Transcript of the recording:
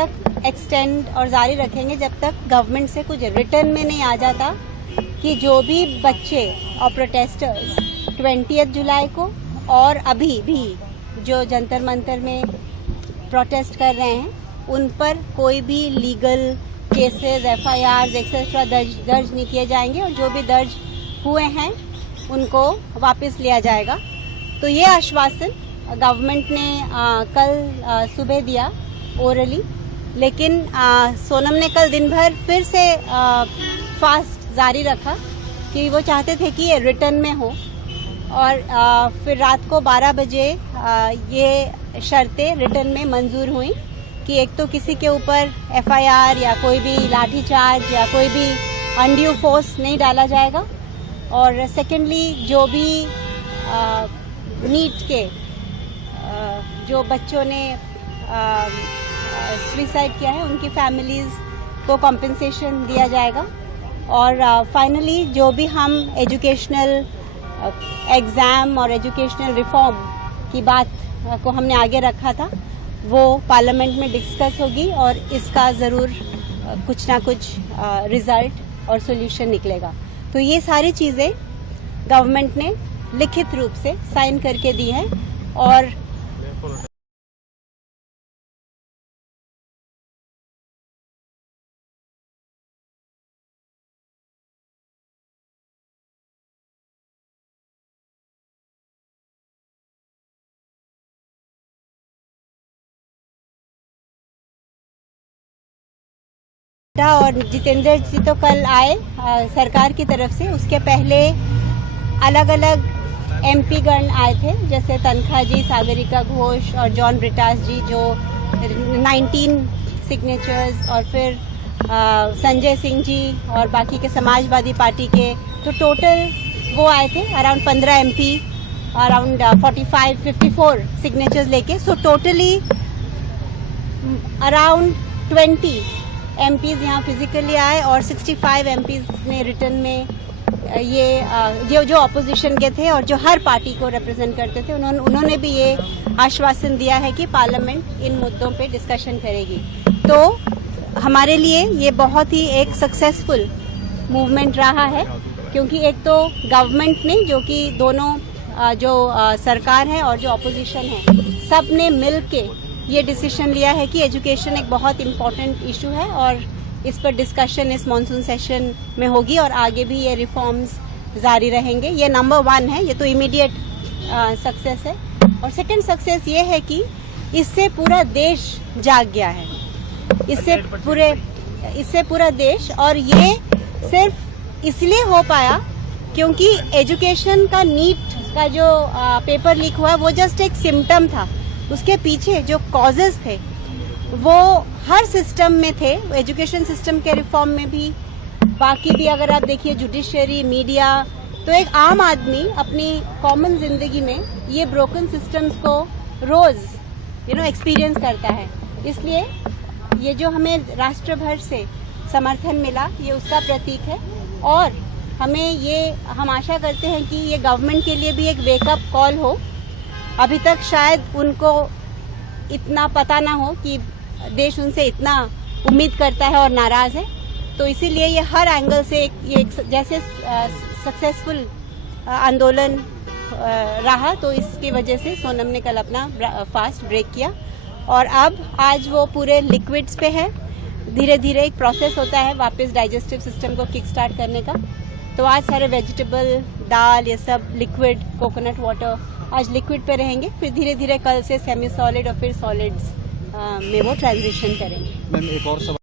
तक एक्सटेंड और जारी रखेंगे जब तक गवर्नमेंट से कुछ रिटर्न में नहीं आ जाता कि जो भी बच्चे और प्रोटेस्टर्स 20 जुलाई को और अभी भी जो जंतर मंतर में प्रोटेस्ट कर रहे हैं उन पर कोई भी लीगल केसेस, FIRs एक्सेट्रा दर्ज नहीं किए जाएंगे और जो भी दर्ज हुए हैं उनको वापस लिया जाएगा। तो ये आश्वासन गवर्नमेंट ने कल सुबह दिया ओरली, लेकिन सोनम ने कल दिन भर फिर से फास्ट जारी रखा कि वो चाहते थे कि ये रिटर्न में हो और फिर रात को 12 बजे ये शर्तें रिटर्न में मंजूर हुई कि एक तो किसी के ऊपर FIR या कोई भी लाठीचार्ज या कोई भी अनड्यू फोर्स नहीं डाला जाएगा और सेकेंडली जो भी नीट के जो बच्चों ने सुसाइड किया है उनकी फैमिलीज को कॉम्पेंसेशन दिया जाएगा और फाइनली जो भी हम एजुकेशनल एग्जाम और एजुकेशनल रिफॉर्म की बात को हमने आगे रखा था वो पार्लियामेंट में डिस्कस होगी और इसका ज़रूर कुछ ना कुछ रिजल्ट और सॉल्यूशन निकलेगा। तो ये सारी चीज़ें गवर्नमेंट ने लिखित रूप से साइन करके दी है और और जितेंद्र जी तो कल आए सरकार की तरफ से, उसके पहले अलग अलग MP गण आए थे जैसे तनखा जी, सागरिका घोष और जॉन ब्रिटास जी जो 19 सिग्नेचर्स और फिर संजय सिंह जी और बाकी के समाजवादी पार्टी के, तो टोटल वो आए थे अराउंड 15 MP अराउंड 54 सिग्नेचर्स लेके। सो टोटली अराउंड 20 MPs यहाँ फिजिकली आए और 65 MPs ने रिटर्न में ये जो ऑपोजिशन के थे और जो हर पार्टी को रिप्रेजेंट करते थे उन्होंने भी ये आश्वासन दिया है कि पार्लियामेंट इन मुद्दों पे डिस्कशन करेगी। तो हमारे लिए ये बहुत ही एक सक्सेसफुल मूवमेंट रहा है क्योंकि एक तो गवर्नमेंट ने जो कि दोनों जो सरकार है और जो ऑपोजिशन है सब ने मिल के ये डिसीजन लिया है कि एजुकेशन एक बहुत इम्पोर्टेंट इशू है और इस पर डिस्कशन इस मॉनसून सेशन में होगी और आगे भी ये रिफॉर्म्स जारी रहेंगे। ये नंबर 1 है, ये तो इमीडिएट सक्सेस है। और सेकंड सक्सेस ये है कि इससे पूरा देश जाग गया है, इससे पूरा देश, और ये सिर्फ इसलिए हो पाया क्योंकि एजुकेशन का नीट का जो पेपर लीक हुआ वो जस्ट एक सिम्टम था, उसके पीछे जो कॉजेज थे वो हर सिस्टम में थे, एजुकेशन सिस्टम के रिफॉर्म में भी, बाकी भी अगर आप देखिए जुडिशरी, मीडिया, तो एक आम आदमी अपनी कॉमन जिंदगी में ये ब्रोकन सिस्टम्स को रोज एक्सपीरियंस करता है। इसलिए ये जो हमें राष्ट्र भर से समर्थन मिला ये उसका प्रतीक है और हम आशा करते हैं कि ये गवर्नमेंट के लिए भी एक वेकअप कॉल हो। अभी तक शायद उनको इतना पता ना हो कि देश उनसे इतना उम्मीद करता है और नाराज है, तो इसीलिए ये हर एंगल से ये जैसे सक्सेसफुल आंदोलन रहा, तो इसकी वजह से सोनम ने कल अपना फास्ट ब्रेक किया और अब आज वो पूरे लिक्विड्स पे है। धीरे धीरे एक प्रोसेस होता है वापस डाइजेस्टिव सिस्टम को किक स्टार्ट करने का। तो आज सारे वेजिटेबल, दाल, ये सब लिक्विड, कोकोनट वाटर आज लिक्विड पे रहेंगे, फिर धीरे धीरे कल से सेमी सॉलिड और फिर सॉलिड्स में वो ट्रांजिशन करेंगे।